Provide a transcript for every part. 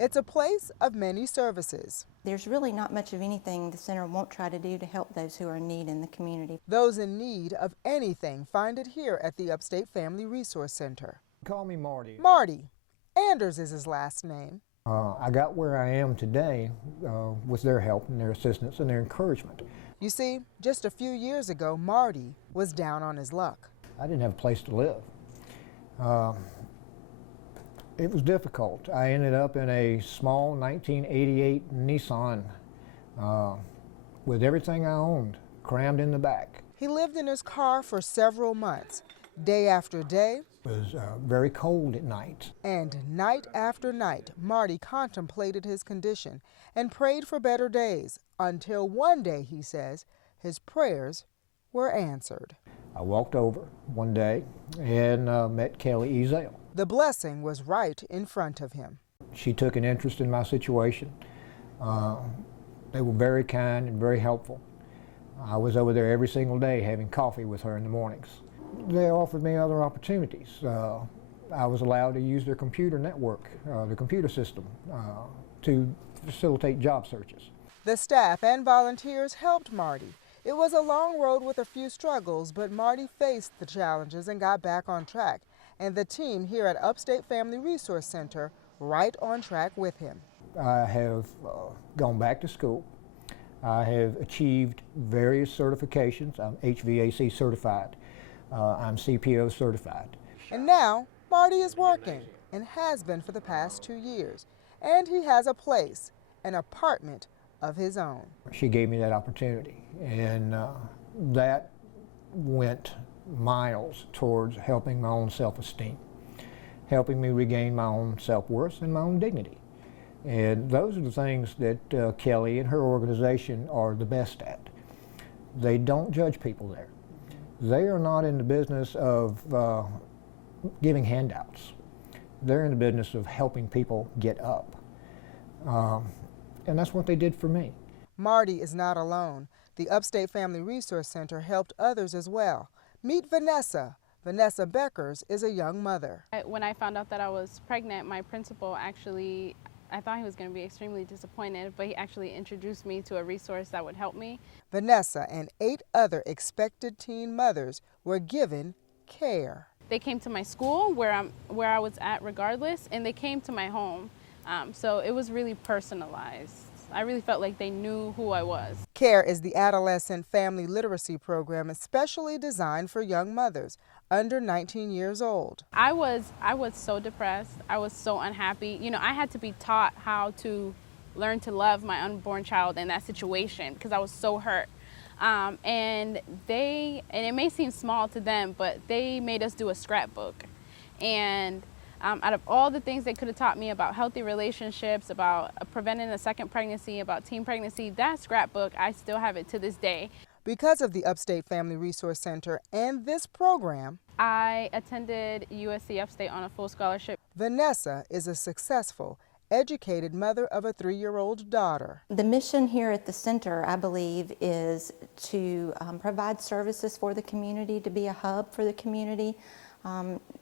It's a place of many services. There's really not much of anything the center won't try to do to help those who are in need in the community. Those in need of anything find it here at the Upstate Family Resource Center. Call me Marty. Marty. Anders is his last name. I got where I am today with their help and their assistance and their encouragement. You see, just a few years ago, Marty was down on his luck. I didn't have a place to live. It was difficult. I ended up in a small 1988 Nissan with everything I owned crammed in the back. He lived in his car for several months, day after day. It was very cold at night. And night after night, Marty contemplated his condition and prayed for better days until one day, he says, his prayers were answered. I walked over one day and met Kelly Ezel. The blessing was right in front of him. She took an interest in my situation. They were very kind and very helpful. I was over there every single day having coffee with her in the mornings. They offered me other opportunities. I was allowed to use their computer network, the computer system, to facilitate job searches. The staff and volunteers helped Marty. It was a long road with a few struggles, but Marty faced the challenges and got back on track. And the team here at Upstate Family Resource Center right on track with him. I have gone back to school. I have achieved various certifications. I'm HVAC certified. I'm CPO certified. And now Marty is working and has been for the past 2 years. And he has a place, an apartment of his own. She gave me that opportunity, and that went miles towards helping my own self-esteem, helping me regain my own self-worth and my own dignity. And those are the things that Kelly and her organization are the best at. They don't judge people there. They are not in the business of giving handouts. They're in the business of helping people get up. And that's what they did for me. Marty is not alone. The Upstate Family Resource Center helped others as well. Meet Vanessa. Vanessa Beckers is a young mother. When I found out that I was pregnant, my principal actually, I thought he was going to be extremely disappointed, but he actually introduced me to a resource that would help me. Vanessa and 8 other expected teen mothers were given care. They came to my school where I was at regardless, and they came to my home. So it was really personalized. I really felt like they knew who I was. CARE is the adolescent family literacy program especially designed for young mothers under 19 years old. I was so depressed. I was so unhappy. You know, I had to be taught how to learn to love my unborn child in that situation because I was so hurt. And it may seem small to them, but they made us do a scrapbook. And out of all the things they could have taught me about healthy relationships, about preventing a second pregnancy, about teen pregnancy, that scrapbook, I still have it to this day. Because of the Upstate Family Resource Center and this program, I attended USC Upstate on a full scholarship. Vanessa is a successful, educated mother of a 3-year-old daughter. The mission here at the center, I believe, is to provide services for the community, to be a hub for the community,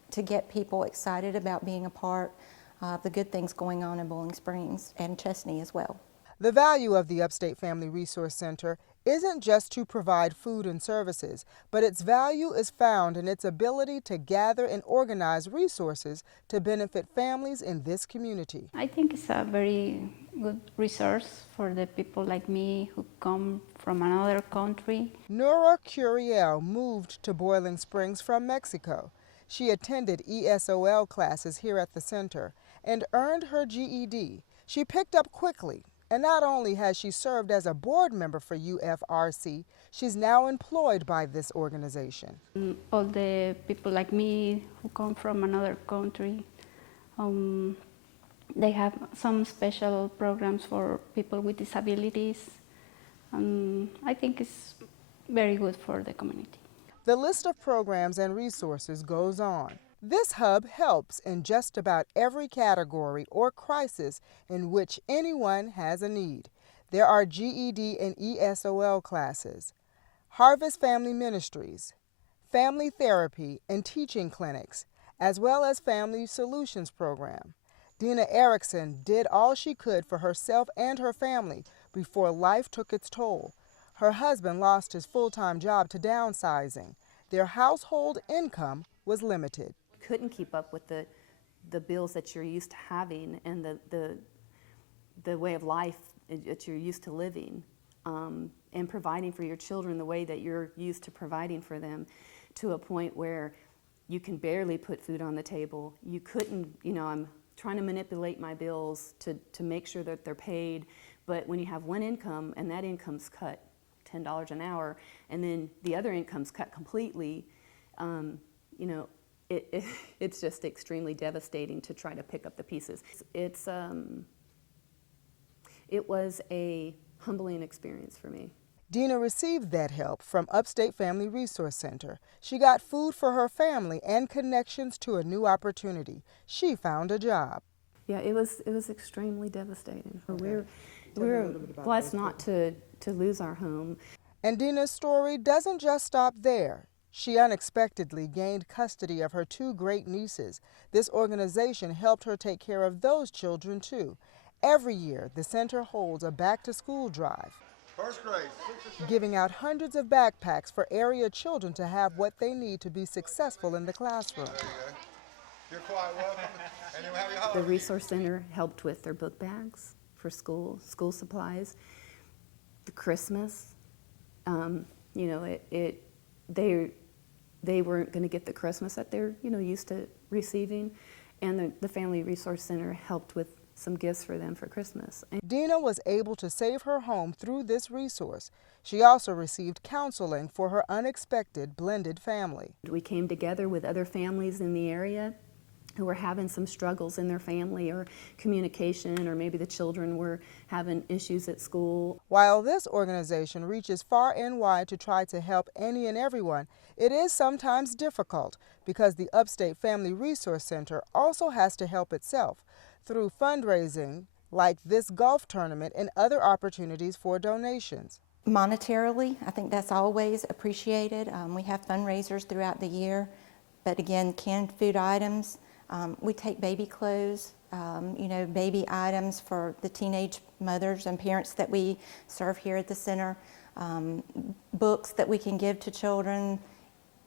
to get people excited about being a part of the good things going on in Bowling Springs and Chesnee as well. The value of the Upstate Family Resource Center isn't just to provide food and services, but its value is found in its ability to gather and organize resources to benefit families in this community. I think it's a very good resource for the people like me who come from another country. Nora Curiel moved to Boiling Springs from Mexico. She attended ESOL classes here at the center and earned her GED. She picked up quickly, and not only has she served as a board member for UFRC, she's now employed by this organization. All the people like me who come from another country, they have some special programs for people with disabilities. I think it's very good for the community. The list of programs and resources goes on. This hub helps in just about every category or crisis in which anyone has a need. There are GED and ESOL classes, Harvest Family Ministries, family therapy and teaching clinics, as well as Family Solutions Program. Dina Erickson did all she could for herself and her family before life took its toll. Her husband lost his full-time job to downsizing. Their household income was limited. Couldn't keep up with the bills that you're used to having and the way of life that you're used to living, and providing for your children the way that you're used to providing for them, to a point where you can barely put food on the table. You couldn't, I'm trying to manipulate my bills to make sure that they're paid, but when you have one income and that income's cut $10 an hour, and then the other income's cut completely, it's just extremely devastating to try to pick up the pieces. It was a humbling experience for me. Dina received that help from Upstate Family Resource Center. She got food for her family and connections to a new opportunity. She found a job. Yeah, it was extremely devastating. Okay. We're blessed not to lose our home. And Dina's story doesn't just stop there. She unexpectedly gained custody of her two great nieces. This organization helped her take care of those children too. Every year, the center holds a back-to-school drive, first grade, giving out hundreds of backpacks for area children to have what they need to be successful in the classroom. You're quite welcome. And you'll have your The Resource Center helped with their book bags for school supplies, the Christmas. They weren't going to get the Christmas that they're used to receiving, and the Family Resource Center helped with some gifts for them for Christmas. Dina was able to save her home through this resource. She also received counseling for her unexpected blended family. We came together with other families in the area who were having some struggles in their family or communication, or maybe the children were having issues at school. While this organization reaches far and wide to try to help any and everyone, it is sometimes difficult because the Upstate Family Resource Center also has to help itself through fundraising like this golf tournament and other opportunities for donations. Monetarily, I think that's always appreciated. We have fundraisers throughout the year, but again, canned food items. We take baby clothes, baby items for the teenage mothers and parents that we serve here at the center, books that we can give to children,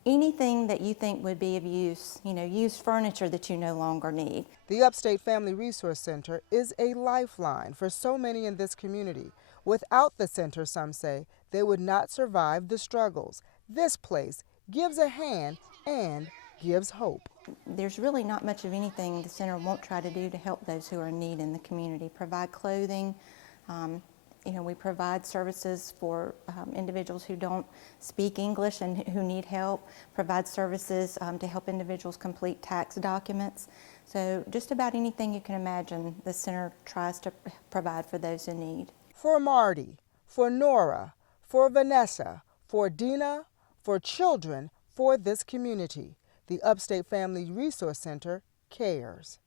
anything that you think would be of use, used furniture that you no longer need. The Upstate Family Resource Center is a lifeline for so many in this community. Without the center, some say, they would not survive the struggles. This place gives a hand and gives hope. There's really not much of anything the center won't try to do to help those who are in need in the community. Provide clothing, we provide services for individuals who don't speak English and who need help, provide services to help individuals complete tax documents. So just about anything you can imagine, the center tries to provide for those in need. For Marty, for Nora, for Vanessa, for Dina, for children, for this community, the Upstate Family Resource Center cares.